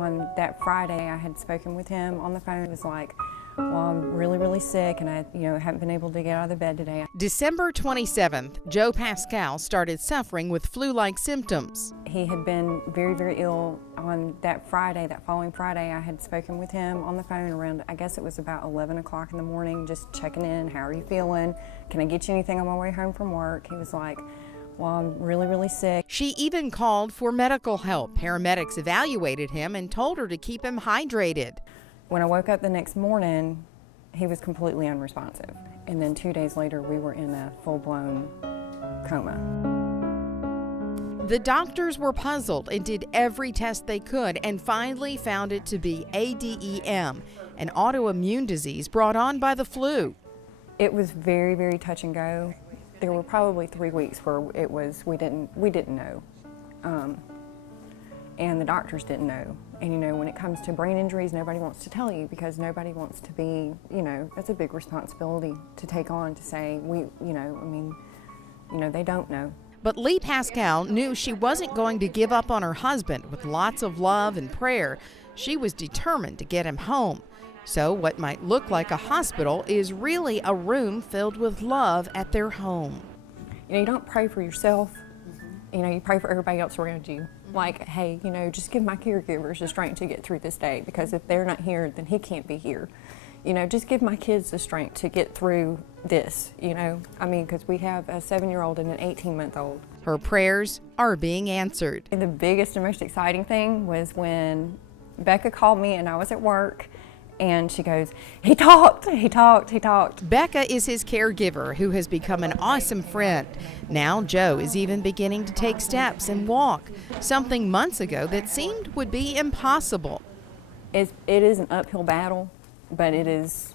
on that Friday. I had spoken with him on the phone. It was like, well, I'm really, really sick, and I, haven't been able to get out of the bed today. December 27th, Joe Pascal started suffering with flu-like symptoms. He had been very, very ill on that Friday, that following Friday. I had spoken with him on the phone around, I guess it was about 11 o'clock in the morning, just checking in. How are you feeling? Can I get you anything on my way home from work? He was like, well, I'm really, really sick. She even called for medical help. Paramedics evaluated him and told her to keep him hydrated. When I woke up the next morning, he was completely unresponsive. And then 2 days later, we were in a full-blown coma. The doctors were puzzled and did every test they could and finally found it to be ADEM, an autoimmune disease brought on by the flu. It was very, very touch and go. There were probably 3 weeks where it was, we didn't know. And the doctors didn't know. And when it comes to brain injuries, nobody wants to tell you because nobody wants to be, that's a big responsibility to take on, to say, they don't know. But Lee Pascal knew she wasn't going to give up on her husband. With lots of love and prayer, she was determined to get him home. So what might look like a hospital is really a room filled with love at their home. You don't pray for yourself. You pray for everybody else around you. Like, hey, just give my caregivers the strength to get through this day, because if they're not here, then he can't be here. Just give my kids the strength to get through this, because we have a 7-year-old and an 18-month-old. Her prayers are being answered. And the biggest and most exciting thing was when Becca called me and I was at work, and she goes, he talked. Becca is his caregiver who has become an awesome friend. Now Joe is even beginning to take steps and walk, something months ago that seemed would be impossible. It is an uphill battle, but it is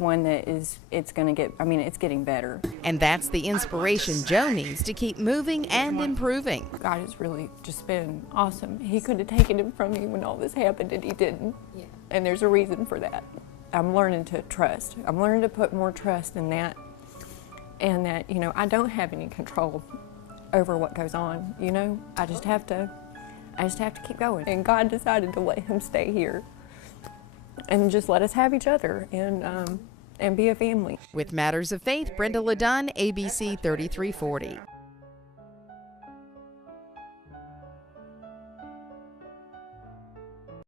one that it's getting better. And that's the inspiration Joe needs to keep moving and improving. God has really just been awesome. He could have taken him from me when all this happened, and he didn't. Yeah. And there's a reason for that. I'm learning to trust. I'm learning to put more trust in that, and that, I don't have any control over what goes on, I just have to keep going. And God decided to let him stay here and just let us have each other and be a family. With Matters of Faith, Brenda LeDunn, ABC 3340.